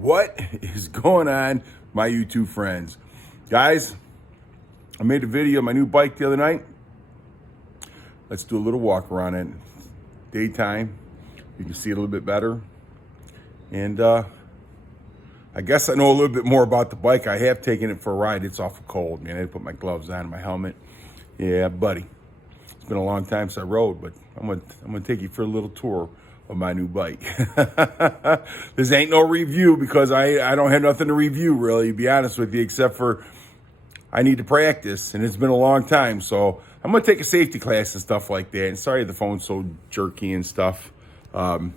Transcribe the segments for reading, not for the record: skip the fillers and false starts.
What is going on, my YouTube friends? Guys, I made a video of my new bike the other night. Let's do a little walk around it. Daytime, you can see it a little bit better. And I guess I know a little bit more about the bike. I have taken it for a ride. It's awful cold, man. I had to put my gloves on and my helmet. Yeah, buddy. It's been a long time since I rode, but I'm gonna take you for a little tour of my new bike. This ain't no review because I don't have nothing to review, really, to be honest with you, except for I need to practice, and it's been a long time. So I'm gonna take a safety class and stuff like that. And sorry the phone's so jerky and stuff. But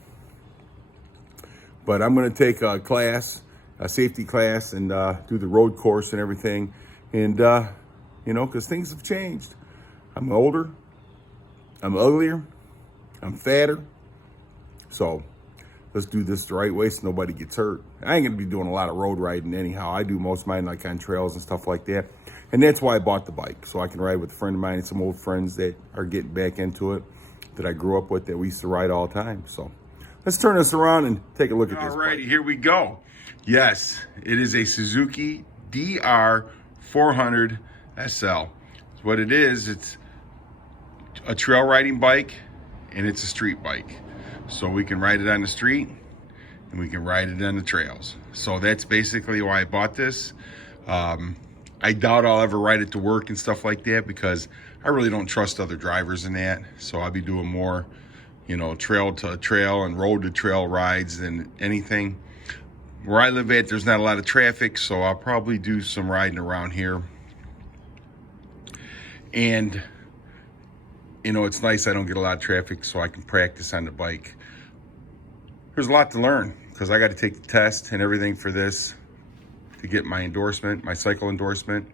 I'm gonna take a class, a safety class, and do the road course and everything. And you know, because things have changed. I'm older, I'm uglier, I'm fatter. So let's do this the right way so nobody gets hurt. I ain't gonna be doing a lot of road riding anyhow. I do most of mine like on trails and stuff like that. And that's why I bought the bike, so I can ride with a friend of mine and some old friends that are getting back into it, that I grew up with, that we used to ride all the time. So let's turn this around and take a look at this. All righty, here we go. Yes, it is a Suzuki DR400 SL. What it is, it's a trail riding bike and it's a street bike. So we can ride it on the street and we can ride it on the trails. So that's basically why I bought this. I doubt I'll ever ride it to work and stuff like that because I really don't trust other drivers in that. So I'll be doing more, you know, trail to trail and road to trail rides than anything. Where I live at, there's not a lot of traffic, so I'll probably do some riding around here. And you know, it's nice I don't get a lot of traffic so I can practice on the bike. There's a lot to learn because I got to take the test and everything for this to get my endorsement, my cycle endorsement.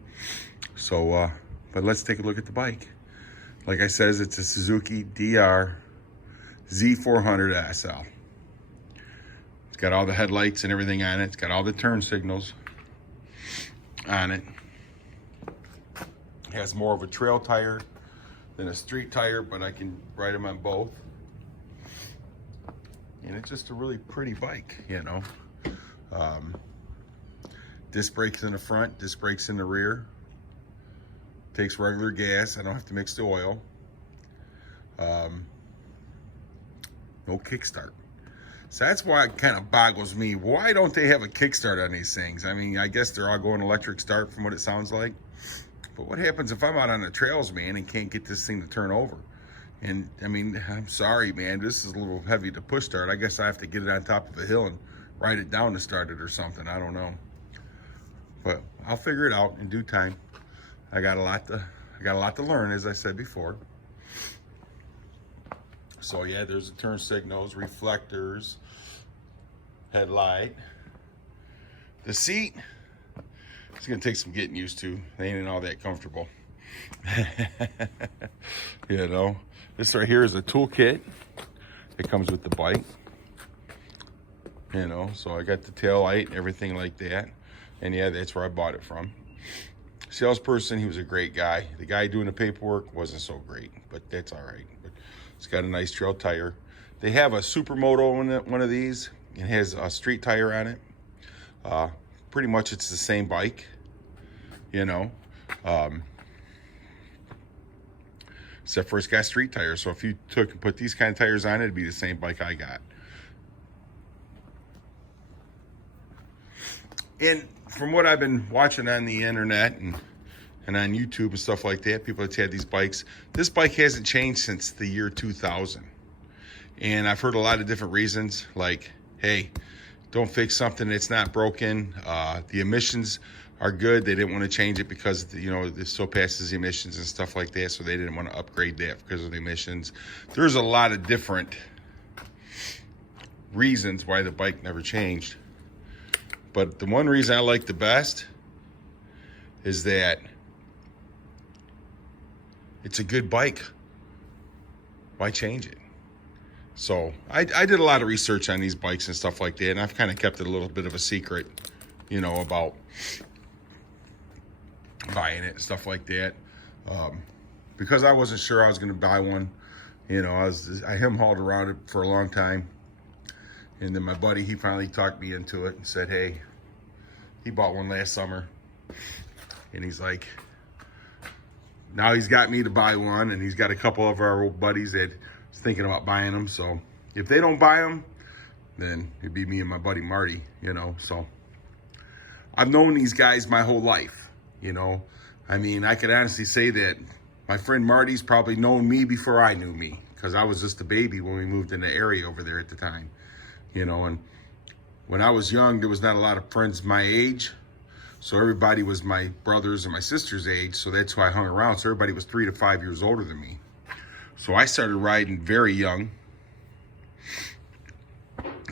So, but let's take a look at the bike. Like I says, it's a Suzuki DR Z400 SL. It's got all the headlights and everything on it. It's got all the turn signals on it. It has more of a trail tire than a street tire, but I can ride them on both. And it's just a really pretty bike, you know. Disc brakes in the front, disc brakes in the rear. Takes regular gas, I don't have to mix the oil. No kickstart. So that's why it kind of boggles me. Why don't they have a kickstart on these things? I mean, I guess they're all going electric start from what it sounds like. But what happens if I'm out on the trails, man, and can't get this thing to turn over? And I mean, I'm sorry, man, this is a little heavy to push start. I guess I have to get it on top of a hill and ride it down to start it or something. I don't know. But I'll figure it out in due time. I got a lot to learn, as I said before. So yeah, there's the turn signals, reflectors, headlight. The seat, it's gonna take some getting used to. They ain't all that comfortable. You know, this right here is a toolkit. It comes with the bike. You know, so I got the tail light and everything like that. And yeah, that's where I bought it from. Salesperson, he was a great guy. The guy doing the paperwork wasn't so great, but that's all right. But it's got a nice trail tire. They have a Supermoto in it, one of these. It has a street tire on it. Pretty much it's the same bike, you know, except for it's got street tires. So if you took and put these kind of tires on it, it'd be the same bike I got. And from what I've been watching on the internet and on YouTube and stuff like that, people that's had these bikes, this bike hasn't changed since the year 2000. And I've heard a lot of different reasons, like, hey, don't fix something that's not broken. The emissions are good. They didn't want to change it because, you know, it still passes the emissions and stuff like that, so they didn't want to upgrade that because of the emissions. There's a lot of different reasons why the bike never changed. But the one reason I like the best is that it's a good bike. Why change it? So I did a lot of research on these bikes and stuff like that, and I've kind of kept it a little bit of a secret, you know, about buying it and stuff like that, because I wasn't sure I was going to buy one. You know, I hem-hauled around it for a long time, And then my buddy, he finally talked me into it and said, hey, he bought one last summer. And he's like, now he's got me to buy one, and he's got a couple of our old buddies that is thinking about buying them. So if they don't buy them, then it'd be me and my buddy Marty, you know. So I've known these guys my whole life, you know. I mean, I could honestly say that my friend Marty's probably known me before I knew me, because I was just a baby when we moved in the area over there at the time, you know. And when I was young, there was not a lot of friends my age. So everybody was my brothers and my sister's age. So that's who I hung around. So everybody was 3 to 5 years older than me. So I started riding very young.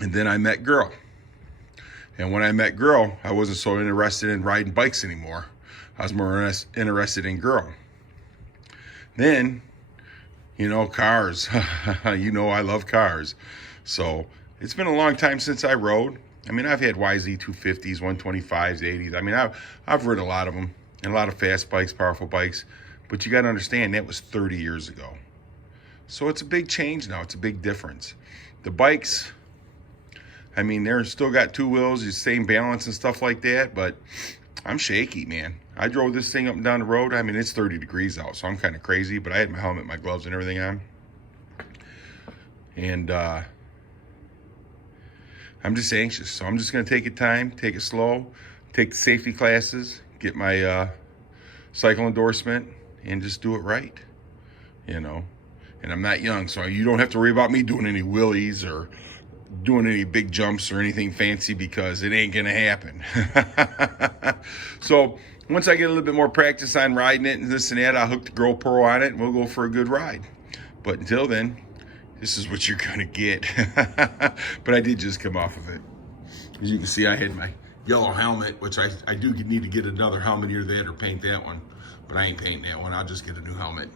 And then I met Girl. And when I met Girl, I wasn't so interested in riding bikes anymore. I was more interested in Girl. Then, you know, cars. You know, I love cars. So it's been a long time since I rode. I mean, I've had YZ 250s, 125s, 80s. I mean, I've ridden a lot of them, and a lot of fast bikes, powerful bikes. But you got to understand, that was 30 years ago. So it's a big change now. It's a big difference. The bikes, I mean, they're still got two wheels, the same balance and stuff like that, but I'm shaky, man. I drove this thing up and down the road. I mean, it's 30 degrees out, so I'm kind of crazy, but I had my helmet, my gloves, and everything on. And I'm just anxious, so I'm just going to take it time, take it slow, take the safety classes, get my cycle endorsement, and just do it right, you know. And I'm not young, so you don't have to worry about me doing any wheelies or doing any big jumps or anything fancy, because it ain't going to happen. So once I get a little bit more practice on riding it and this and that, I'll hook the GoPro on it and we'll go for a good ride. But until then, this is what you're gonna get. But I did just come off of it. As you can see, I had my yellow helmet, which I do need to get another helmet, either that or paint that one. But I ain't painting that one, I'll just get a new helmet.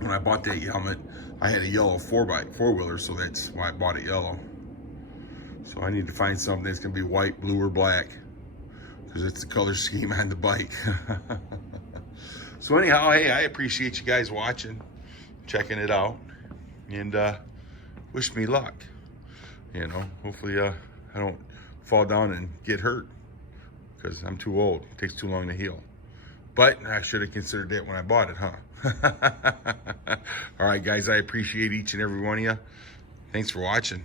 When I bought that helmet, I had a yellow 4x4-wheeler, so that's why I bought it yellow. So I need to find something that's gonna be white, blue, or black, because it's the color scheme on the bike. So anyhow, hey, I appreciate you guys watching, checking it out, and wish me luck. You know, hopefully I don't fall down and get hurt, because I'm too old. It takes too long to heal. But I should have considered that when I bought it, huh? All right, guys, I appreciate each and every one of you. Thanks for watching.